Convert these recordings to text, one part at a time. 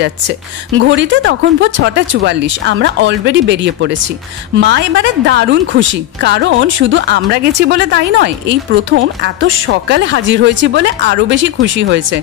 যাচ্ছে। ঘড়িতে তখন ভোর 6:44। আমরা অলরেডি বেরিয়ে পড়েছি। মা এবারে দারুণ খুশি, কারণ শুধু আমরা গেছি বলে তাই নয়, এই প্রথম এত সকালে হাজির হয়েছি বলে আরো বেশি খুশি হয়েছে।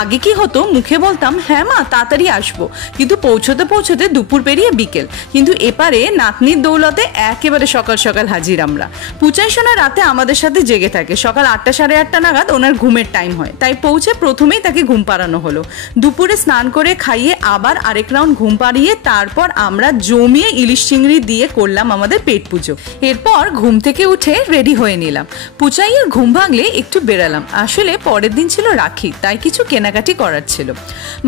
আগে কি হতো, মুখে বলতাম হ্যাঁ মা তাড়াতাড়ি আসবো, কিন্তু পৌঁছতে পৌঁছতে দুপুর পেরিয়ে বিকেল। কিন্তু এপারে নাতনির দৌলতে একেবারে সকাল সকাল হাজির আমরা। পুচাই সোনা রাতে আমাদের সাথে জেগে থাকে। সকাল 8টা সাড়ে 8টা নাগাদ ওনার ঘুমের টাইম হয়, তাই পৌঁছে প্রথমেই তাকে ঘুম পাড়ানো হলো। দুপুরে স্নান করে খাইয়ে আবার আরেক রাউন্ড ঘুম পাড়িয়ে তারপর আমরা জমিয়ে ইলিশ চিংড়ি দিয়ে করলাম আমাদের পেট পুজো। এরপর ঘুম থেকে উঠে রেডি হয়ে নিলাম। পুচাইয়ের ঘুম ভাঙলে একটু বেরালাম। আসলে পরের দিন ছিল রাখি, তাই কিছু কেনাকাটি করার ছিল।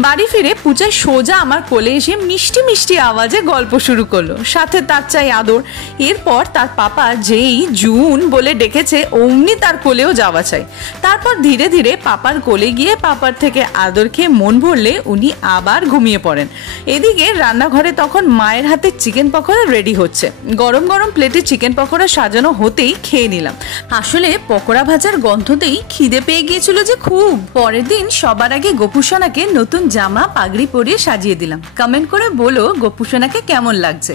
বাড়ি ফিরে পুচাই সোজা আমার কোলে এসে মিষ্টি মিষ্টি আওয়াজে গল্প শুরু করলো, সাথে তার চাই আদর। এরপর তার পাপা যেই জুন বলে ডেকেছে অমনি তার কোলেও যাওয়া চাই। তারপর ধীরে ধীরে পাপার কোলে গিয়ে পাপার থেকে আদর খেয়ে মন ভরলে উনি আবার ঘুমিয়ে পড়েন। এদিকে রান্নাঘরে তখন মায়ের হাতে চিকেন পকোড়া রেডি হচ্ছে। গরম গরম প্লেটে চিকেন পকোড়া সাজানো হতেই খেয়ে নিলাম। আসলে পকোড়া ভাজার গন্ধতেই খিদে পেয়ে গিয়েছিল যে খুব। পরের দিন সবার আগে গোপুসোনাকে নতুন জামা পাগড়ি পরিয়ে সাজিয়ে দিলাম। কমেন্ট করে বলো গোপুসোনাকে কেমন লাগছে।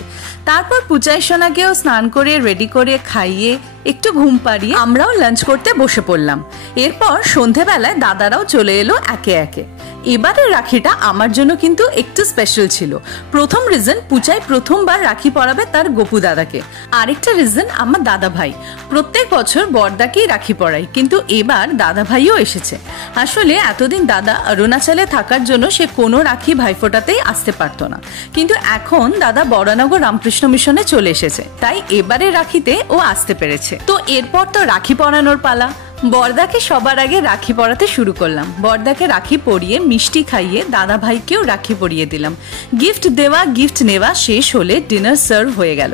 তারপর পুচাই সোনাকেও স্নান করে রেডি করে খাইয়ে একটু ঘুম পাড়িয়ে আমরাও লাঞ্চ করতে বসে পড়লাম। এরপর সন্ধেবেলায় দাদারাও চলে এলো একে একে। এবারের রাখিটা আমার জন্য কিন্তু একটু স্পেশাল ছিল। প্রথম রিজন, পুচাই প্রথমবার রাখি পরাবে তার গপু দাদাকে। আরেকটা রিজন, আমার দাদা ভাই। প্রত্যেক বছর বড়দাকেই রাখি পরাই, কিন্তু এবার দাদা ভাইও এসেছে। আসলে এতদিন দাদা অরুণাচলে থাকার জন্য সে কোনো রাখি ভাইফোঁটাতেই আসতে পারতো না, কিন্তু এখন দাদা বরানগর রামকৃষ্ণ মিশনে চলে এসেছে, তাই এবারে রাখিতে ও আসতে পেরেছে। তো এরপর তো রাখি পরানোর পালা। বড়দাকে সবার আগে রাখি পরাতে শুরু করলাম। বড়দাকে রাখি পরিয়ে মিষ্টি খাইয়ে দাদা ভাইকেও রাখি পরিয়ে দিলাম। গিফট দেওয়া গিফট নেওয়া শেষ হলে ডিনার সার্ভ হয়ে গেল।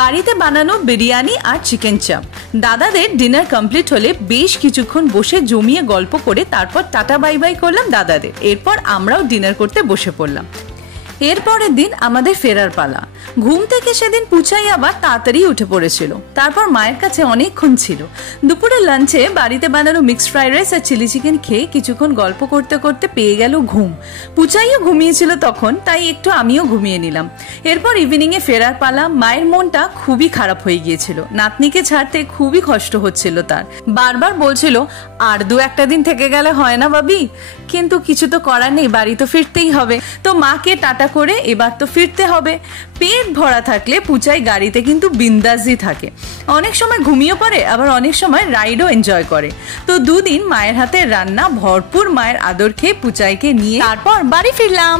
বাড়িতে বানানো বিরিয়ানি আর চিকেন চাপ। দাদাদের ডিনার কমপ্লিট হলে বেশ কিছুক্ষণ বসে জমিয়ে গল্প করে তারপর টাটা বাই বাই করলাম দাদাদের। এরপর আমরাও ডিনার করতে বসে পড়লাম। এরপরের দিন আমাদের ফেরার পালা। ঘুম থেকে সেদিন পুচাই আবার তাড়াতাড়ি উঠে পড়েছিল। তারপর মায়ের কাছে অনেকক্ষণ ছিল। দুপুরে লাঞ্চে বাড়িতে বানানো মিক্সড ফ্রাইড রাইস আর চিলি চিকেন খেয়ে কিছুক্ষণ গল্প করতে করতে পেয়ে গেল ঘুম। পুচাইও ঘুমিয়েছিল তখন, তাই একটু আমিও ঘুমিয়ে নিলাম। এরপর ইভিনিংয়ে ফেরার পালা। মায়ের মনটা খুবই খারাপ হয়ে গিয়েছিল। নাতনিকে ছাড়তে খুবই কষ্ট হচ্ছিল তার। বারবার বলছিল আর 2-1 দিন থেকে গেলে হয় না বাবি, কিন্তু কিছু তো করার নেই, বাড়ি তো ফিরতেই হবে। তো মাকে টাটা করে এবার তো ফিরতে হবে। পেট ভরা থাকলে পুচাই গাড়িতে কিন্তু বিন্দাসই থাকে। অনেক সময় ঘুমিয়ে পড়ে, আবার অনেক সময় রাইডও এনজয় করে। তো 2 দিন মায়ের হাতে রান্না ভরপুর মায়ের আদর খেয়ে পুচাইকে নিয়ে তারপর বাড়ি ফিরলাম।